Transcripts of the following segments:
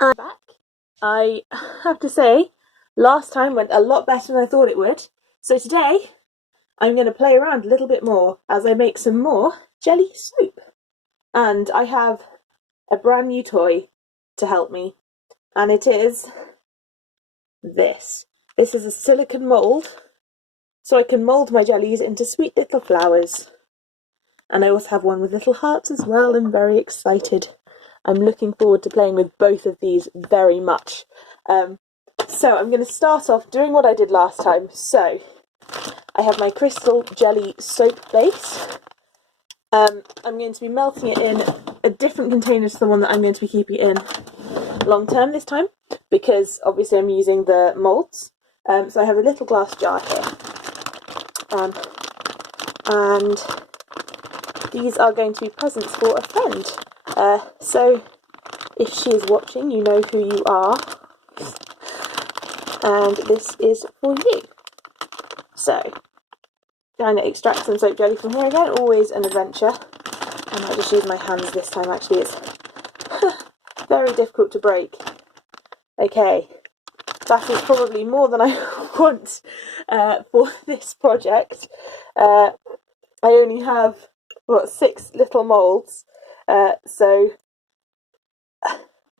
I'm back. I have to say, last time went a lot better than I thought it would. So today, I'm going to play around a little bit more as I make some more jelly soup. And I have a brand new toy to help me, and it is this. This is a silicone mould, so I can mould my jellies into sweet little flowers. And I also have one with little hearts as well. I'm very excited. I'm looking forward to playing with both of these very much. So I'm going to start off doing what I did last time. So I have my crystal jelly soap base. I'm going to be melting it in a different container to the one that I'm going to be keeping in long term this time, because obviously I'm using the moulds. So I have a little glass jar here. And these are going to be presents for a friend. So if she is watching, you know who you are. And this is for you. So, trying to extract some soap jelly from here again, always an adventure. I might just use my hands this time, actually. It's very difficult to break. Okay, that is probably more than I want for this project. I only have, 6 little moulds.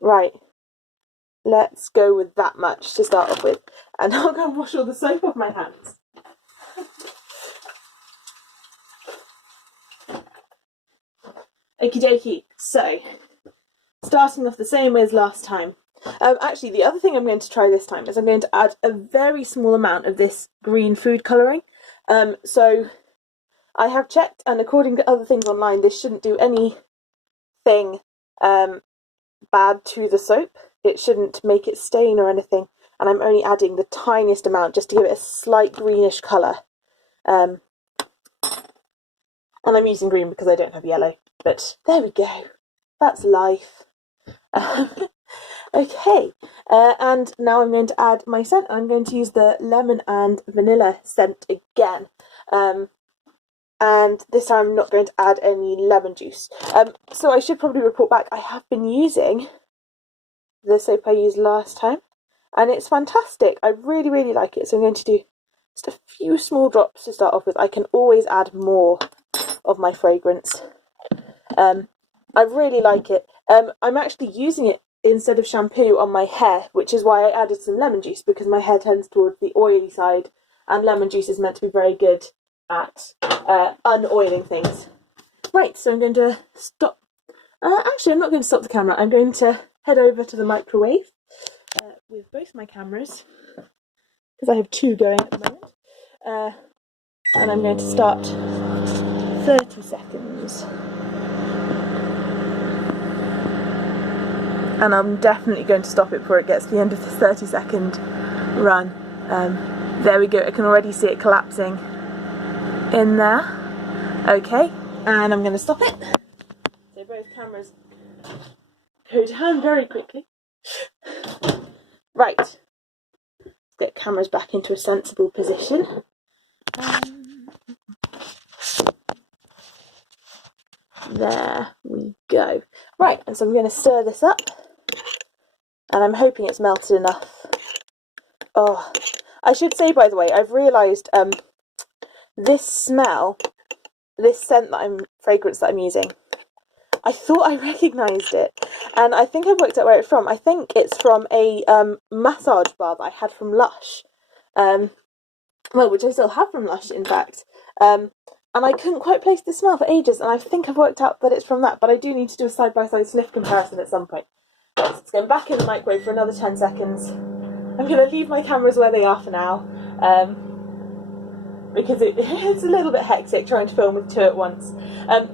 Right. Let's go with that much to start off with. And I'll go and wash all the soap off my hands. Okie dokie. So, starting off the same way as last time. Actually, the other thing I'm going to try this time is I'm going to add a very small amount of this green food colouring. So, I have checked, and according to other things online, this shouldn't do anything bad to the soap. It shouldn't make it stain or anything, and I'm only adding the tiniest amount just to give it a slight greenish colour. And I'm using green because I don't have yellow, but there we go. That's life. Okay, and now I'm going to add my scent. I'm going to use the lemon and vanilla scent again. And this time I'm not going to add any lemon juice. So I should probably report back, I have been using the soap I used last time, and it's fantastic. I really, really like it. So I'm going to do just a few small drops to start off with. I can always add more of my fragrance. I really like it. I'm actually using it instead of shampoo on my hair, which is why I added some lemon juice, because my hair tends towards the oily side, and lemon juice is meant to be very good at unoiling things. Right, so I'm going to stop. Actually, I'm not going to stop the camera. I'm going to head over to the microwave with both my cameras, because I have 2 going at the moment. And I'm going to start 30 seconds. And I'm definitely going to stop it before it gets to the end of the 30-second run. There we go. I can already see it collapsing in there. Okay, and I'm going to stop it. So both cameras go down very quickly. Right, let's get cameras back into a sensible position. There we go. Right, and so I'm going to stir this up, and I'm hoping it's melted enough. Oh, I should say, by the way, I've realised this smell, this fragrance that I'm using, I thought I recognised it, and I think I've worked out where it's from. I think it's from a massage bar that I had from Lush, which I still have from Lush, in fact, and I couldn't quite place the smell for ages, and I think I've worked out that it's from that, but I do need to do a side-by-side sniff comparison at some point. Right, so it's going back in the microwave for another 10 seconds. I'm going to leave my cameras where they are for now, because it's a little bit hectic trying to film with 2 at once.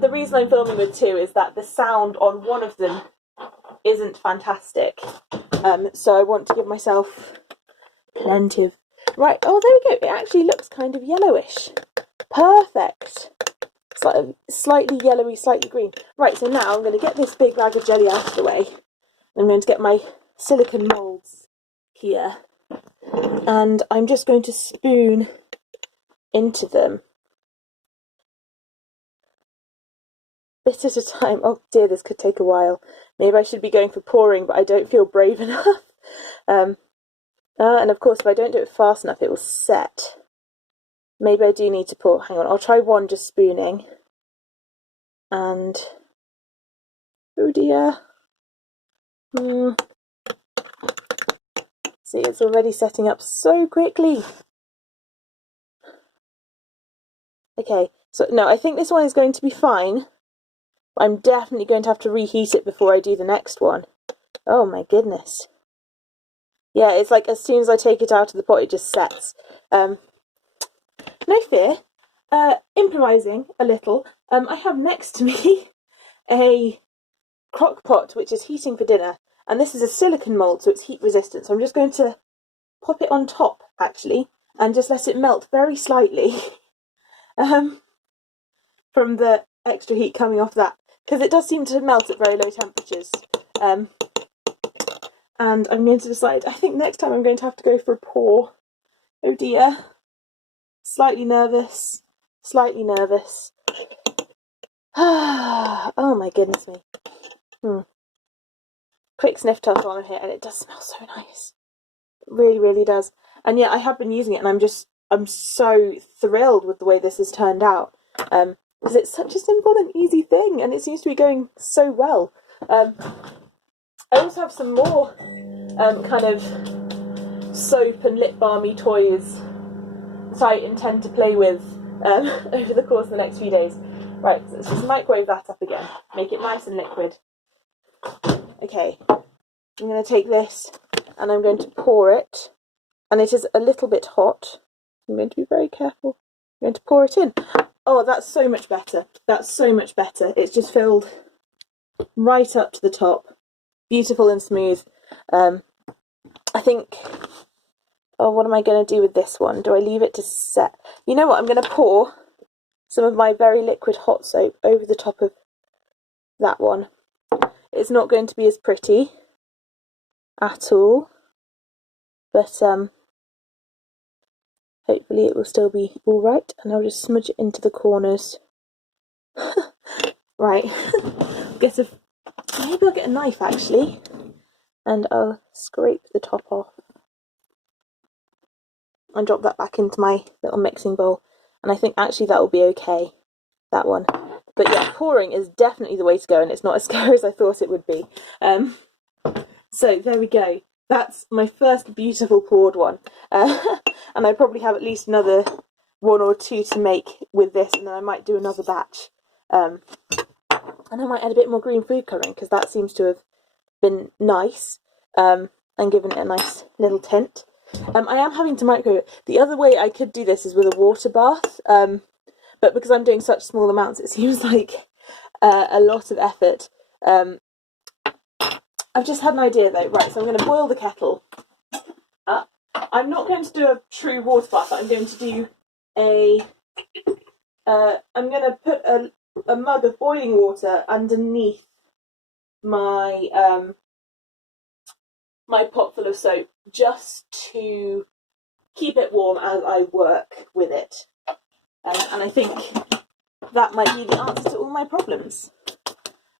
The reason I'm filming with 2 is that the sound on one of them isn't fantastic, so I want to give myself plenty of... Right, oh, there we go. It actually looks kind of yellowish. Perfect. It's like slightly yellowy, slightly green. Right, so now I'm going to get this big bag of jelly out of the way. I'm going to get my silicone moulds here, and I'm just going to spoon into them, bit at a time. Oh dear, this could take a while. Maybe I should be going for pouring, but I don't feel brave enough. And of course, if I don't do it fast enough, it will set. Maybe I do need to pour. Hang on, I'll try one just spooning. And oh dear. See, it's already setting up so quickly. Okay, so no, I think this one is going to be fine. I'm definitely going to have to reheat it before I do the next one. Oh my goodness. Yeah, it's like as soon as I take it out of the pot, it just sets. No fear. Improvising a little. I have next to me a crock pot which is heating for dinner, and this is a silicone mould, so it's heat resistant. So I'm just going to pop it on top, actually, and just let it melt very slightly from the extra heat coming off that, because it does seem to melt at very low temperatures. And I'm going to decide, I think next time I'm going to have to go for a pour. Oh dear. Slightly nervous. Slightly nervous. Oh my goodness me. Quick sniff test on here, and it does smell so nice. It really, really does. And yeah, I have been using it, and I'm so thrilled with the way this has turned out. Because it's such a simple and easy thing, and it seems to be going so well. I also have some more kind of soap and lip balmy toys that I intend to play with over the course of the next few days. Right, so let's just microwave that up again. Make it nice and liquid. Okay, I'm going to take this and I'm going to pour it. And it is a little bit hot. I'm going to be very careful. I'm going to pour it in. Oh, that's so much better. That's so much better. It's just filled right up to the top. Beautiful and smooth. I think, oh, what am I going to do with this one? Do I leave it to set? You know what? I'm going to pour some of my very liquid hot soap over the top of that one. It's not going to be as pretty at all, but hopefully it will still be all right. And I'll just smudge it into the corners. Right. Maybe I'll get a knife actually, and I'll scrape the top off and drop that back into my little mixing bowl. And I think actually that will be okay, that one. But yeah, pouring is definitely the way to go, and it's not as scary as I thought it would be. So there we go. That's my first beautiful poured one. And I probably have at least another one or two to make with this, and then I might do another batch. And I might add a bit more green food colouring, because that seems to have been nice and given it a nice little tint. I am having to microwave it. The other way I could do this is with a water bath, but because I'm doing such small amounts, it seems like a lot of effort. I've just had an idea though. Right, so I'm going to boil the kettle up. I'm not going to do a true water bath. I'm going to do I'm going to put a mug of boiling water underneath my my pot full of soap, just to keep it warm as I work with it. And I think that might be the answer to all my problems.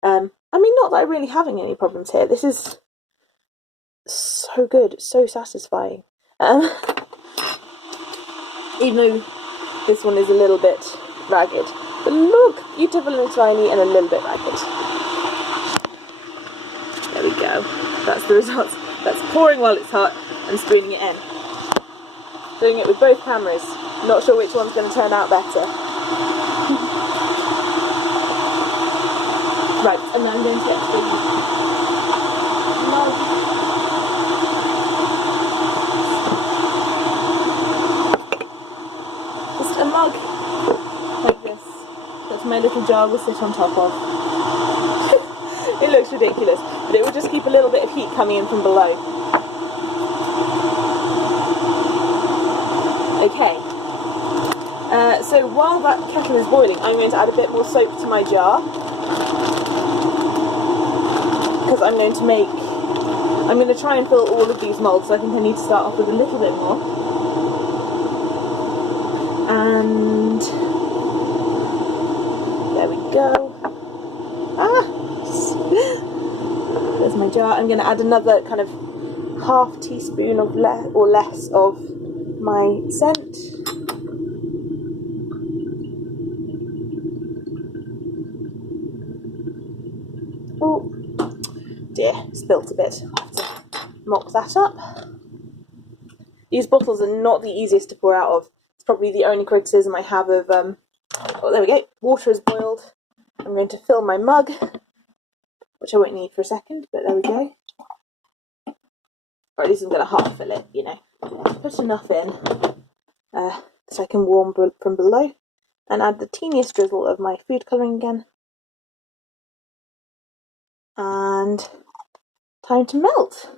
I mean, not that I'm really having any problems here. This is so good, so satisfying. Even though this one is a little bit ragged. But look, beautiful and tiny and a little bit ragged. There we go. That's the results. That's pouring while it's hot and spooning it in. Doing it with both cameras. Not sure which one's going to turn out better. Right, and then I'm going to get the mug. Just a mug like this that my little jar will sit on top of. It looks ridiculous, but it will just keep a little bit of heat coming in from below. Okay. So while that kettle is boiling, I'm going to add a bit more soap to my jar, because I'm going to try and fill all of these moulds, so I think I need to start off with a little bit more. And there we go. my jar. I'm going to add another kind of half teaspoon of less of my scent. Oh dear, spilt a bit. I have to mop that up. These bottles are not the easiest to pour out of. It's probably the only criticism I have of, oh there we go, water is boiled. I'm going to fill my mug, which I won't need for a second, but there we go. Or at least I'm going to half fill it, you know. Put enough in so I can warm from below, and add the teeniest drizzle of my food colouring again. And time to melt.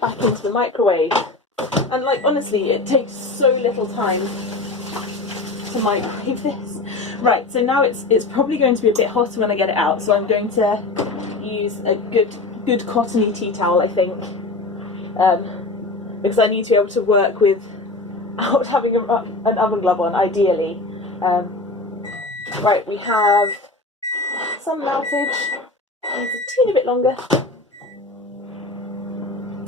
Back into the microwave. And like, honestly, it takes so little time to microwave this. Right, so now it's probably going to be a bit hotter when I get it out, so I'm going to use a good cottony tea towel, I think, because I need to be able to work without having an oven glove on, ideally. Right, we have some meltage. It's a teeny bit longer.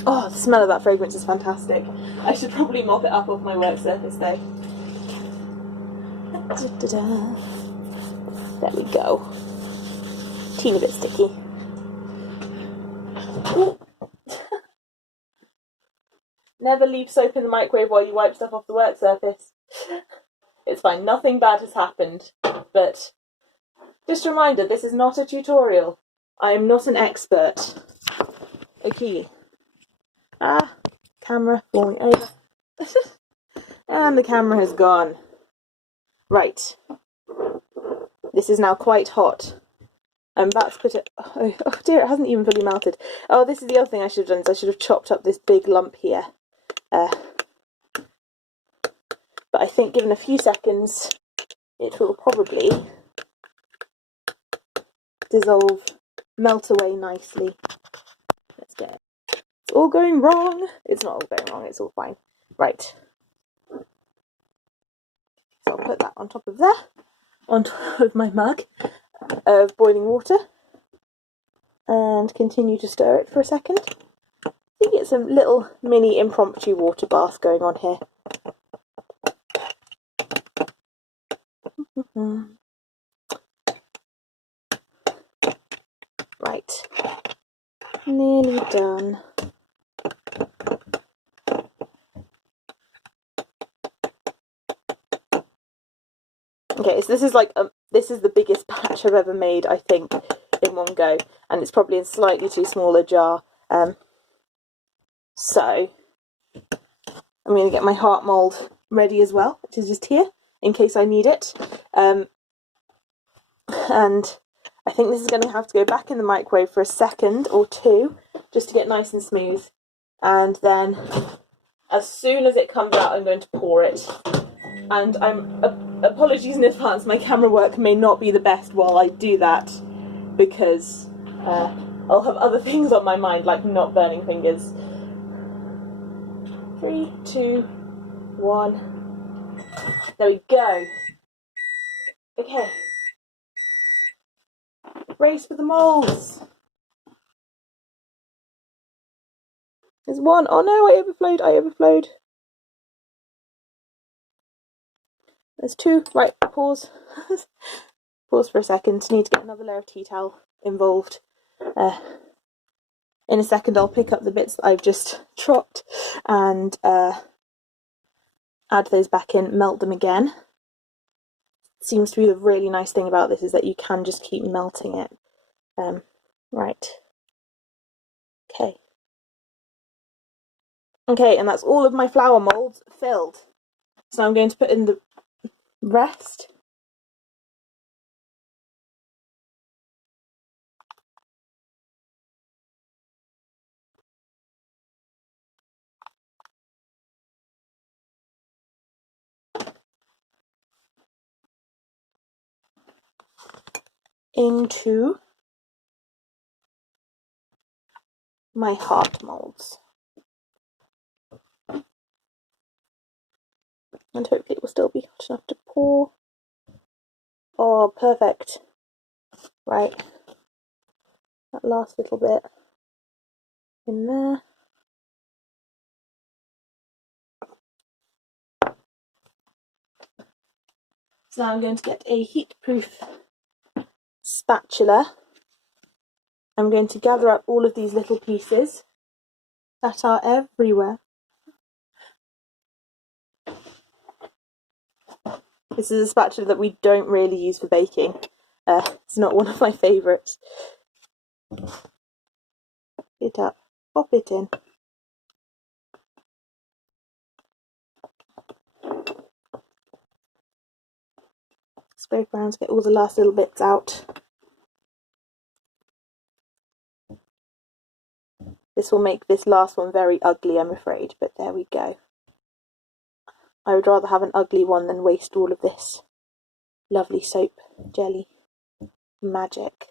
Oh, the smell of that fragrance is fantastic. I should probably mop it up off my work surface though. There we go. Teeny bit sticky. Ooh. Never leave soap in the microwave while you wipe stuff off the work surface. It's fine, nothing bad has happened. But just a reminder, this is not a tutorial. I am not an expert. Okay. Ah, camera falling over. And the camera has gone. Right. This is now quite hot. I'm about to put it... Oh dear, it hasn't even fully melted. Oh, this is the other thing I should have done, is I should have chopped up this big lump here. But I think given a few seconds, it will probably dissolve, melt away nicely. Let's get it. It's all going wrong. It's not all going wrong, it's all fine. Right. So I'll put that on top of there, on top of my mug of boiling water, and continue to stir it for a second. I think it's a little mini impromptu water bath going on here. Right, nearly done. Okay, so this is like this is the biggest batch I've ever made, I think, in one go, and it's probably in a slightly too small a jar. So I'm going to get my heart mould ready as well, which is just here in case I need it. And I think this is going to have to go back in the microwave for a second or two just to get nice and smooth. And then as soon as it comes out, I'm going to pour it. And apologies in advance, my camera work may not be the best while I do that, because I'll have other things on my mind, like not burning fingers. 3, 2, 1. There we go. Okay. Race for the moulds. There's one. Oh no, I overflowed. There's 2. Right, pause. Pause for a second. Need to get another layer of tea towel involved. In a second I'll pick up the bits that I've just chopped and add those back in, melt them again. Seems to be the really nice thing about this, is that you can just keep melting it. Right. Okay, and that's all of my flower moulds filled. So I'm going to put in the rest. Into my heart moulds. And hopefully it will still be hot enough to pour. Oh, perfect. Right. that last little bit in there. So now I'm going to get a heat-proof spatula. I'm going to gather up all of these little pieces that are everywhere. This is a spatula that we don't really use for baking. It's not one of my favourites. It up, pop it in. Scrape around to get all the last little bits out. This will make this last one very ugly, I'm afraid, but there we go. I would rather have an ugly one than waste all of this lovely soap jelly magic.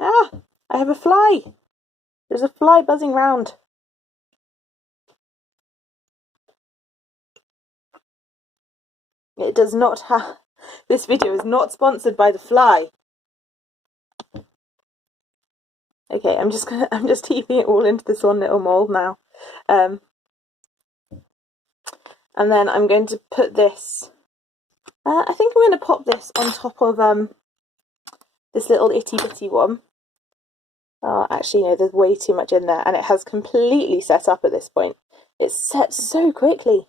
Ah! I have a fly! There's a fly buzzing round. It does not have... This video is not sponsored by the fly. Okay, I'm just heaping it all into this one little mould now. And then I'm going to put this... I think I'm going to pop this on top of this little itty bitty one. Oh, actually, no, there's way too much in there, and it has completely set up at this point. It's set so quickly.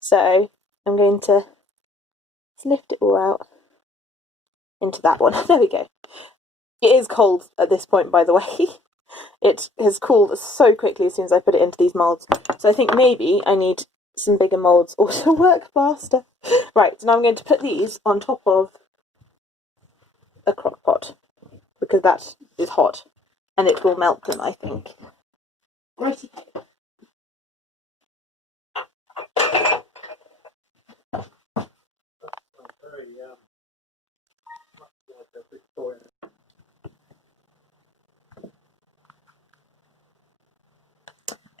So I'm going to lift it all out into that one. There we go. It is cold at this point, by the way. It has cooled so quickly as soon as I put it into these moulds. So I think maybe I need some bigger moulds or to work faster. Right, so now I'm going to put these on top of a crock pot, because that is hot and it will melt them, I think. Righty.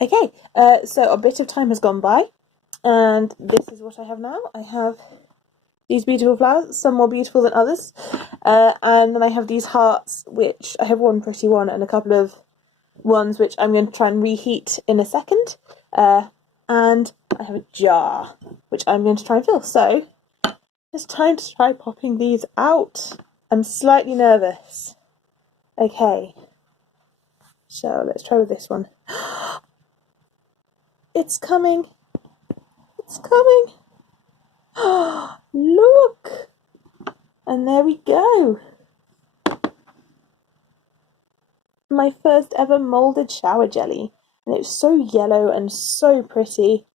Okay, so a bit of time has gone by, and this is what I have now. I have these beautiful flowers, some more beautiful than others, and then I have these hearts, which I have one pretty one and a couple of ones which I'm going to try and reheat in a second, and I have a jar which I'm going to try and fill. So it's time to try popping these out. I'm slightly nervous. Okay, so let's try with this one. It's coming. It's coming. Look! And there we go. My first ever moulded shower jelly. And it's so yellow and so pretty.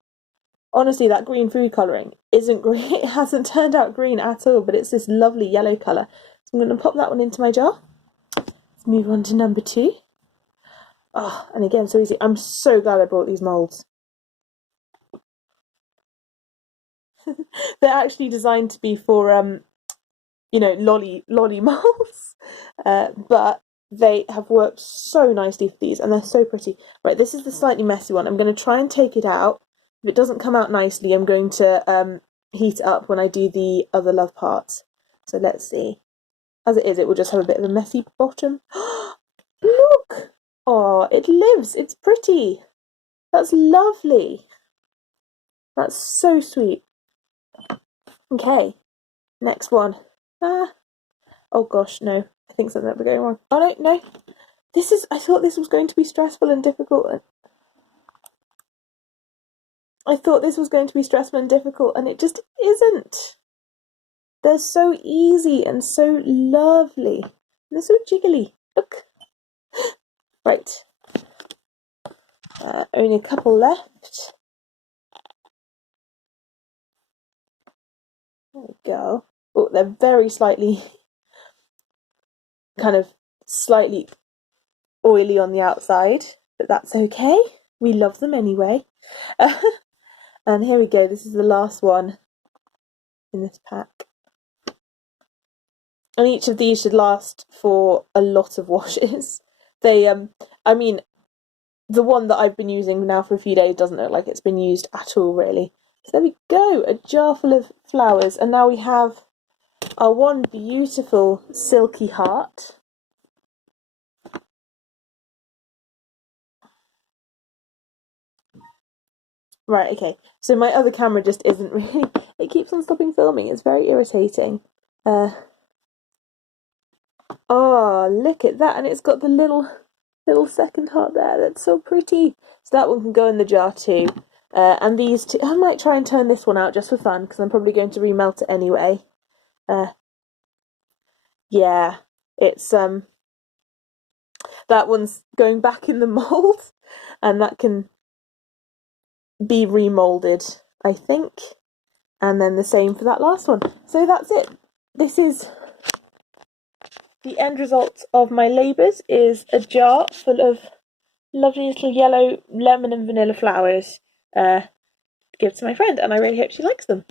Honestly, that green food colouring isn't green. It hasn't turned out green at all, but it's this lovely yellow colour. So I'm going to pop that one into my jar. Let's move on to number 2. Oh, and again, so easy. I'm so glad I brought these moulds. They're actually designed to be for, you know, lolly moulds, but they have worked so nicely for these, and they're so pretty. Right, this is the slightly messy one. I'm going to try and take it out. If it doesn't come out nicely, I'm going to heat it up when I do the other love parts. So let's see. As it is, it will just have a bit of a messy bottom. Look! Oh, it lives. It's pretty. That's lovely. That's so sweet. Okay, next one. Oh gosh, no. I think something might be going wrong. Oh no. I thought this was going to be stressful and difficult. I thought this was going to be stressful and difficult, and it just isn't. They're so easy and so lovely. They're so jiggly. Look. Right. Only a couple left. There we go. Oh, they're very slightly, kind of slightly oily on the outside, but that's okay. We love them anyway. And here we go, this is the last one in this pack. And each of these should last for a lot of washes. They, I mean, the one that I've been using now for a few days doesn't look like it's been used at all, really. So there we go, a jar full of flowers. And now we have our one beautiful silky heart. Right, okay. So my other camera just isn't really... It keeps on stopping filming. It's very irritating. Oh, look at that. And it's got the little second heart there. That's so pretty. So that one can go in the jar too. And these two... I might try and turn this one out just for fun, because I'm probably going to remelt it anyway. Yeah, it's... That one's going back in the mould. And that can be remoulded, I think. And then the same for that last one. So that's it. This is the end result of my labours, is a jar full of lovely little yellow lemon and vanilla flowers. Give to my friend, and I really hope she likes them.